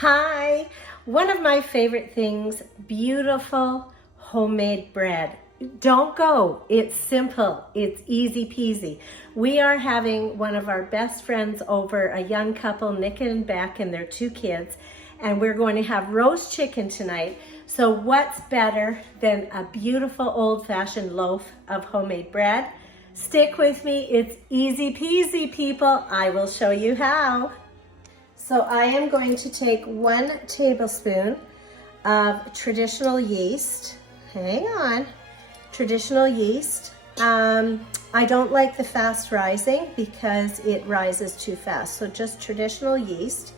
Hi! One of my favorite things, beautiful homemade bread. Don't go. It's simple. It's easy peasy. We are having one of our best friends over, a young couple, Nick and Beck, and their 2 kids, and we're going to have roast chicken tonight. So what's better than a beautiful old-fashioned loaf of homemade bread? Stick with me. It's easy peasy, people. I will show you how. So I am going to take 1 tablespoon of traditional yeast. Hang on. Traditional yeast. I don't like the fast rising because it rises too fast. So just traditional yeast.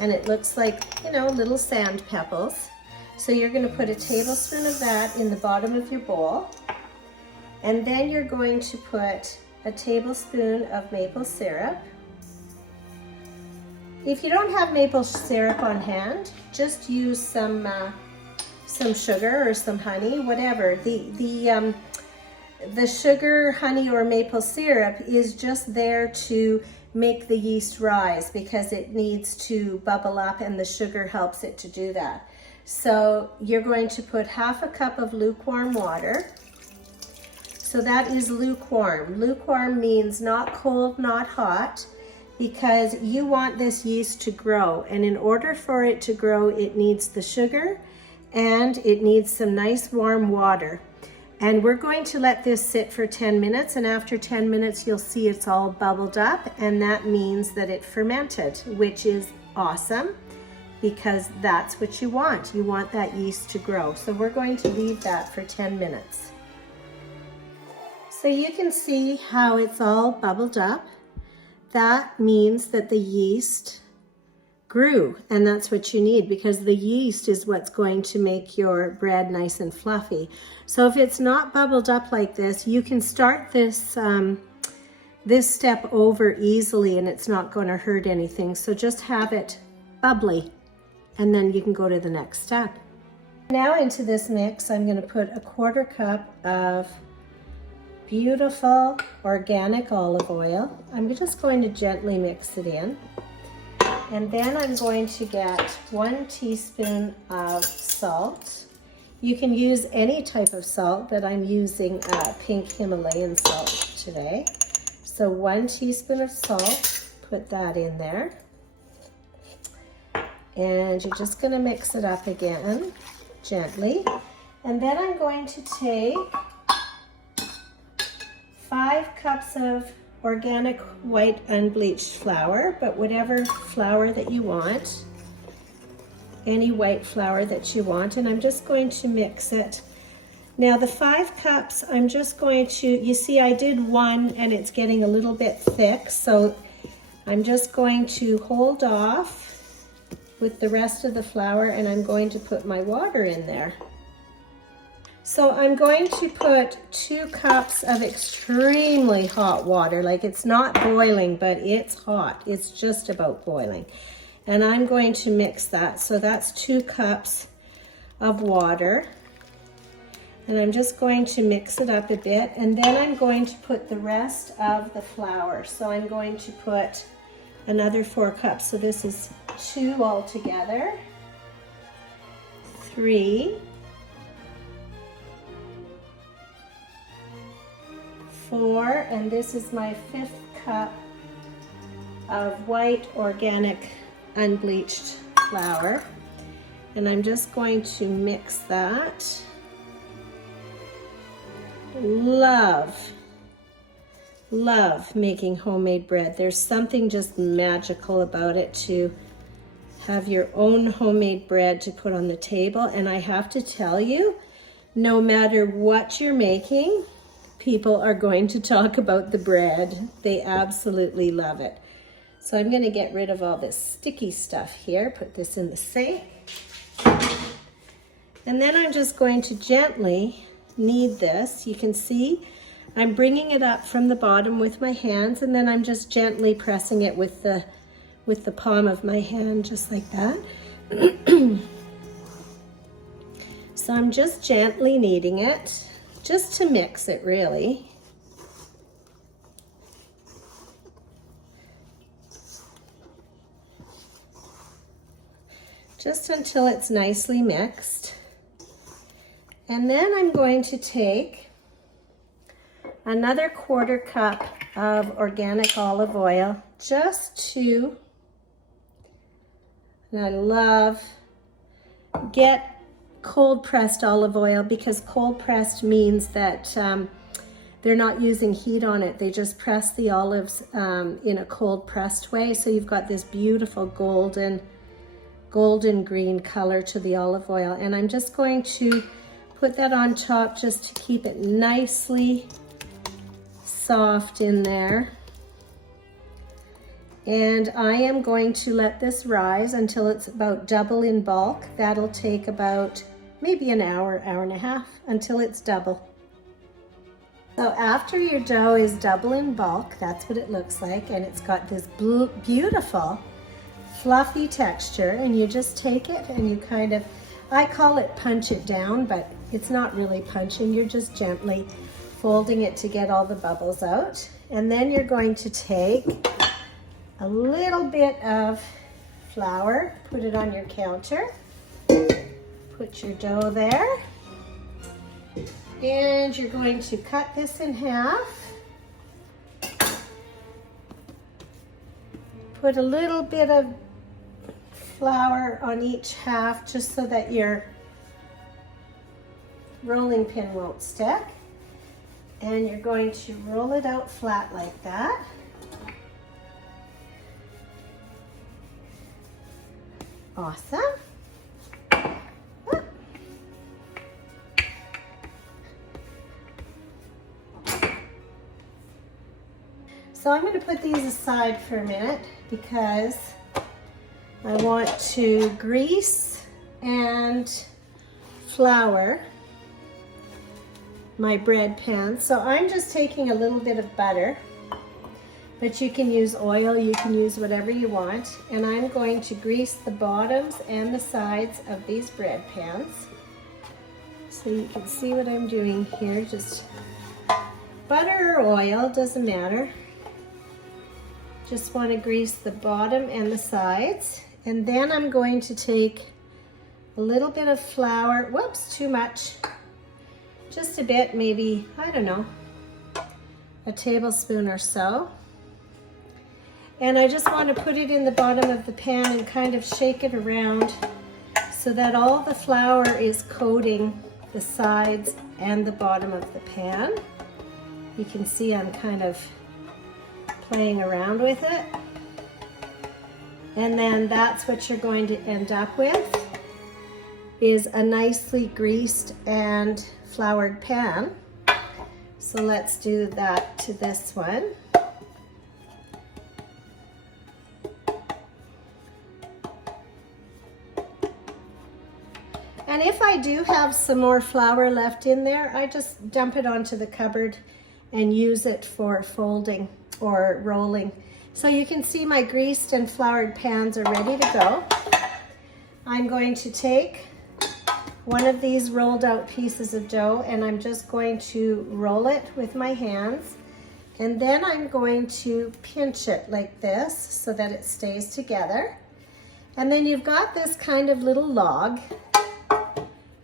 And it looks like, you know, little sand pebbles. So you're going to put a tablespoon of that in the bottom of your bowl. And then you're going to put a tablespoon of maple syrup. If you don't have maple syrup on hand, just use some sugar or some honey, whatever. The sugar, honey, or maple syrup is just there to make the yeast rise because it needs to bubble up and the sugar helps it to do that. So you're going to put half a cup of lukewarm water. So that is lukewarm. Lukewarm means not cold, not hot, because you want this yeast to grow. And in order for it to grow, it needs the sugar and it needs some nice warm water. And we're going to let this sit for 10 minutes. And after 10 minutes, you'll see it's all bubbled up. And that means that it fermented, which is awesome because that's what you want. You want that yeast to grow. So we're going to leave that for 10 minutes. So you can see how it's all bubbled up. That means that the yeast grew, and that's what you need because the yeast is what's going to make your bread nice and fluffy. So if it's not bubbled up like this, you can start this this step over easily and it's not going to hurt anything. So just have it bubbly and then you can go to the next step. Now into this mix, I'm going to put a 1/4 cup of beautiful organic olive oil. I'm just going to gently mix it in. And then I'm going to get 1 teaspoon of salt. You can use any type of salt, but I'm using pink Himalayan salt today. So 1 teaspoon of salt, put that in there. And you're just going to mix it up again, gently. And then I'm going to take 5 cups of organic white unbleached flour, but whatever flour that you want, any white flour that you want, and I'm just going to mix it. Now the 5 cups, I'm just going to, you see I did 1 and it's getting a little bit thick, so I'm just going to hold off with the rest of the flour and I'm going to put my water in there. So I'm going to put 2 cups of extremely hot water, like it's not boiling, but it's hot. It's just about boiling. And I'm going to mix that. So that's 2 cups of water. And I'm just going to mix it up a bit. And then I'm going to put the rest of the flour. So I'm going to put another 4 cups. So this is 2 altogether. 3. 4, and this is my 5th cup of white organic unbleached flour, and I'm just going to mix that. Love making homemade bread. There's something just magical about it to have your own homemade bread to put on the table, and I have to tell you, no matter what you're making, people are going to talk about the bread. They absolutely love it. So I'm going to get rid of all this sticky stuff here, put this in the sink. And then I'm just going to gently knead this. You can see I'm bringing it up from the bottom with my hands, and then I'm just gently pressing it with the palm of my hand, just like that. So I'm just gently kneading it. Just to mix it, really. just until it's nicely mixed. And then I'm going to take another 1/4 cup of organic olive oil and I love, get cold pressed olive oil, because cold pressed means that they're not using heat on it. They just press the olives in a cold pressed way. So you've got this beautiful golden green color to the olive oil. And I'm just going to put that on top just to keep it nicely soft in there. And I am going to let this rise until it's about double in bulk. That'll take about maybe an hour, hour and a half until it's double. So after your dough is double in bulk, that's what it looks like, and it's got this beautiful fluffy texture, and you just take it and you kind of, I call it punch it down, but it's not really punching, you're just gently folding it to get all the bubbles out. And then you're going to take a little bit of flour, put it on your counter, put your dough there, and you're going to cut this in half. Put a little bit of flour on each half just so that your rolling pin won't stick. And you're going to roll it out flat like that. Awesome. So I'm going to put these aside for a minute because I want to grease and flour my bread pan. So I'm just taking a little bit of butter, but you can use oil, you can use whatever you want. And I'm going to grease the bottoms and the sides of these bread pans. So you can see what I'm doing here, just butter or oil, doesn't matter. Just want to grease the bottom and the sides. And then I'm going to take a little bit of flour, whoops, too much. Just a bit, maybe, I don't know, a tablespoon or so. And I just want to put it in the bottom of the pan and kind of shake it around so that all the flour is coating the sides and the bottom of the pan. You can see I'm kind of playing around with it. And then that's what you're going to end up with, is a nicely greased and floured pan. So let's do that to this one. And if I do have some more flour left in there, I just dump it onto the cupboard and use it for folding or rolling. So you can see my greased and floured pans are ready to go. I'm going to take one of these rolled out pieces of dough and I'm just going to roll it with my hands, and then I'm going to pinch it like this so that it stays together. And then you've got this kind of little log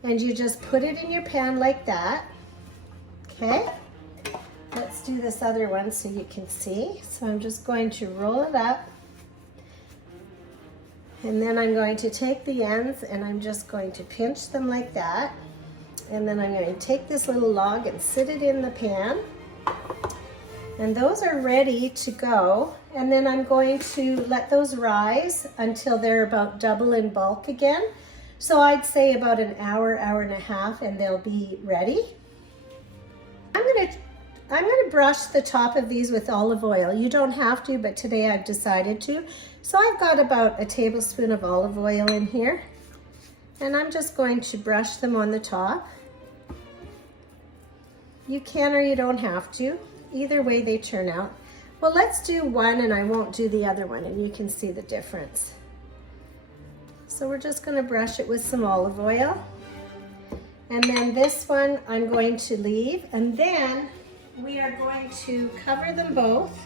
and you just put it in your pan like that. Okay, let's do this other one so you can see. So I'm just going to roll it up. And then I'm going to take the ends and I'm just going to pinch them like that. And then I'm going to take this little log and sit it in the pan. And those are ready to go. And then I'm going to let those rise until they're about double in bulk again. So I'd say about an hour, hour and a half, and they'll be ready. I'm going to brush the top of these with olive oil. You don't have to, but today I've decided to. So I've got about a tablespoon of olive oil in here, and I'm just going to brush them on the top. You can or you don't have to. Either way they turn out. Well, let's do one and I won't do the other one, and you can see the difference. So we're just going to brush it with some olive oil. And then this one I'm going to leave, and then we are going to cover them both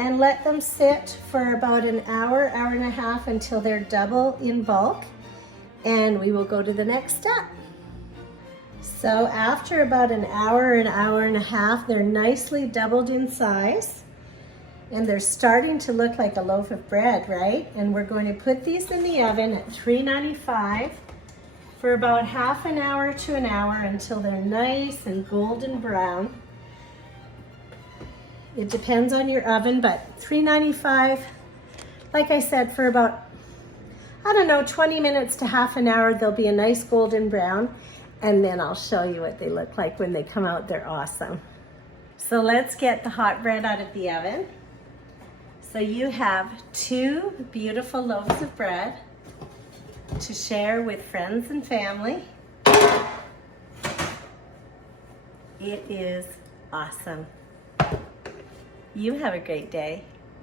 and let them sit for about an hour, hour and a half until they're double in bulk, and we will go to the next step. So after about an hour and a half, they're nicely doubled in size and they're starting to look like a loaf of bread, right? And we're going to put these in the oven at 395 for about half an hour to an hour until they're nice and golden brown. It depends on your oven, but 395, like I said, for about, I don't know, 20 minutes to half an hour, they'll be a nice golden brown. And then I'll show you what they look like when they come out. They're awesome. So let's get the hot bread out of the oven. So you have 2 beautiful loaves of bread to share with friends and family. It is awesome. You have a great day.